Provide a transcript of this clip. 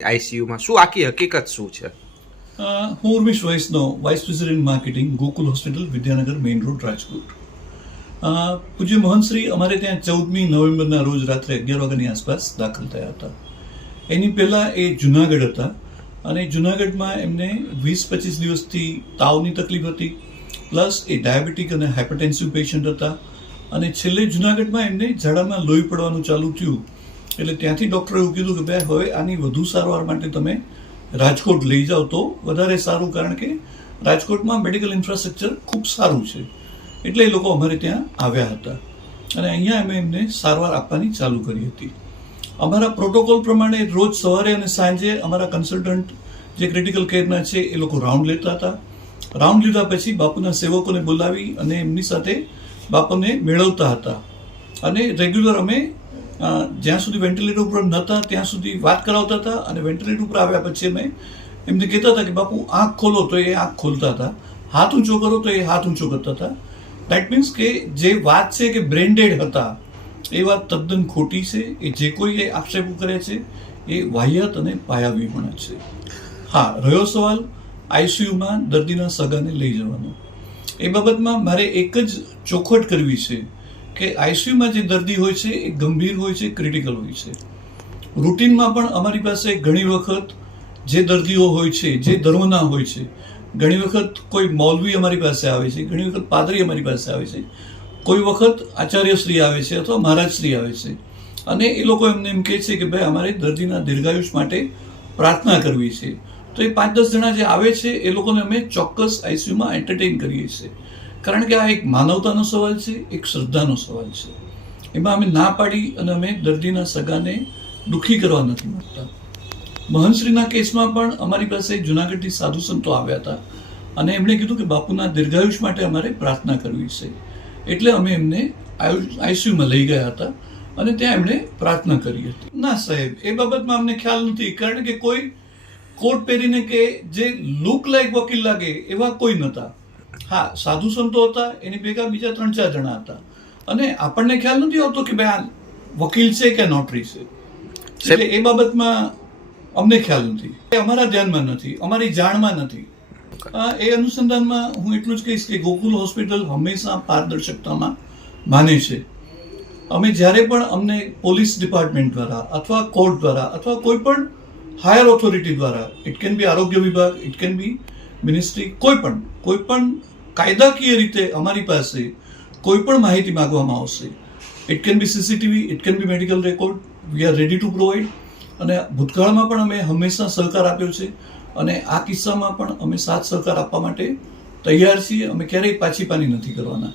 આઈસીયુમાં શું આખી હકીકત શું છે? હું Urmish Vaishnav, vice president marketing, Gokul hospital, Vidyanagar main road, Rajkot. પૂજ્ય મોહનશ્રી અમારે ત્યાં 14મી નવેમ્બરના રોજ રાત્રે 11 વાગ્યાની આસપાસ દાખલ થયા હતા. એની પહેલાં એ જુનાગઢ હતા અને જુનાગઢમાં એમને 20-25 દિવસથી તાવની તકલીફ હતી, પ્લસ એ ડાયાબિટીક અને હાઇપરટેન્સિવ પેશન્ટ હતા અને છેલ્લે જુનાગઢમાં એમને ઝાડામાં લોહી પડવાનું ચાલુ થયું. એટલે ત્યાંથી ડૉક્ટરે એવું કીધું કે ભાઈ હવે આની વધુ સારવાર માટે તમે રાજકોટ લઈ જાઓ તો વધારે સારું, કારણ કે રાજકોટમાં મેડિકલ ઇન્ફ્રાસ્ટ્રક્ચર ખૂબ સારું છે. એટલે એ લોકો અમારે ત્યાં આવ્યા હતા અને અહીંયા અમે એમને સારવાર આપવાની ચાલુ કરી હતી. અમારા પ્રોટોકોલ પ્રમાણે રોજ સવારે અને સાંજે અમારા કન્સલ્ટન્ટ જે ક્રિટિકલ કેરના છે એ લોકો રાઉન્ડ લેતા હતા. રાઉન્ડ લીધા પછી બાપુના સેવકોને બોલાવી અને એમની સાથે બાપુને મેળવતા હતા અને રેગ્યુલર અમે જ્યાં સુધી વેન્ટિલેટર ઉપર નહોતા ત્યાં સુધી વાત કરાવતા હતા અને વેન્ટિલેટર ઉપર આવ્યા પછી અમે એમને કહેતા હતા કે બાપુ આંખ ખોલો તો એ આંખ ખોલતા હતા, હાથ ઊંચો કરો તો એ હાથ ઊંચો કરતા હતા. દેટ મીન્સ કે જે વાત છે કે બ્રેન્ડેડ હતા એ વાત તદ્દન ખોટી છે. એ જે કોઈ એ આક્ષેપો કરે છે એ વાહિયાત અને પાયાવિહોણા છે. હા, રહ્યો સવાલ આઈસીયુમાં દર્દીના સગાને લઈ જવાનો, એ બાબતમાં મારે એક જ ચોખવટ કરવી છે કે આઈસીયુમાં જે દર્દી હોય છે એ ગંભીર હોય છે, ક્રિટિકલ હોય છે. રૂટીનમાં પણ અમારી પાસે ઘણી વખત જે દર્દીઓ હોય છે જે ધર્મના હોય છે, ઘણી વખત કોઈ મૌલવી અમારી પાસે આવે છે, ઘણી વખત પાદરી અમારી પાસે આવે છે, કોઈ વખત આચાર્યશ્રી આવે છે અથવા મહારાજશ્રી આવે છે અને એ લોકો એમને એમ કહે છે કે ભાઈ અમારે દર્દીના દીર્ઘાયુષ માટે પ્રાર્થના કરવી છે. તો એ 5-10 જણા જે આવે છે એ લોકોને અમે ચોક્કસ આઈસીયુમાં એન્ટરટેઇન કરીએ છીએ, કારણ કે આ એક માનવતાનો સવાલ છે, એક શ્રદ્ધાનો સવાલ છે. એમાં અમે ના પાડી અને અમે દર્દીના સગાને દુઃખી કરવા નથી માંગતા. મહંશ્રીના કેસમાં પણ અમારી પાસે જુનાગઢથી સાધુ સંતો આવ્યા હતા અને એમણે કીધું કે બાપુના દીર્ઘાયુષ માટે અમારે પ્રાર્થના કરવી છે. એટલે અમે એમને આઈસીયુમાં લઈ ગયા હતા અને ત્યાં એમણે પ્રાર્થના કરી હતી. ના સાહેબ, એ બાબતમાં અમને ખ્યાલ નથી, કારણ કે કોઈ કોટ પહેરીને કે જે લુક લાઈક વકીલ લાગે એવા કોઈ નહોતા. હા, સાધુ સંતો હતા, એની ભેગા બીજા 3-4 જણા હતા અને આપણને ખ્યાલ નથી આવતો કે ભાઈ આ વકીલ છે કે નોટરી છે. એટલે એ બાબતમાં અમને ખ્યાલ નથી, એ અમારા ધ્યાનમાં નથી, અમારી જાણમાં નથી. એ અનુસંધાનમાં હું એટલું જ કહીશ કે ગોકુલ હોસ્પિટલ હંમેશા પારદર્શકતામાં માને છે. અમે જ્યારે પણ અમને પોલીસ ડિપાર્ટમેન્ટ દ્વારા અથવા કોર્ટ દ્વારા અથવા કોઈ પણ હાયર ઓથોરિટી દ્વારા, ઇટ કેન બી આરોગ્ય વિભાગ, ઇટ કેન બી મિનિસ્ટ્રી, કોઈ પણ કાયદાકીય રીતે અમારી પાસે કોઈ પણ માહિતી માંગવામાં આવશે, it can be CCTV, it can be medical record, we are ready to provide. અને ભૂતકાળમાં પણ અમે હંમેશા સહકાર આપ્યો છે અને આ કિસ્સામાં પણ અમે સાથ સહકાર આપવા માટે તૈયાર છીએ. અમે ક્યારેય પાછી પાની નથી કરવાના.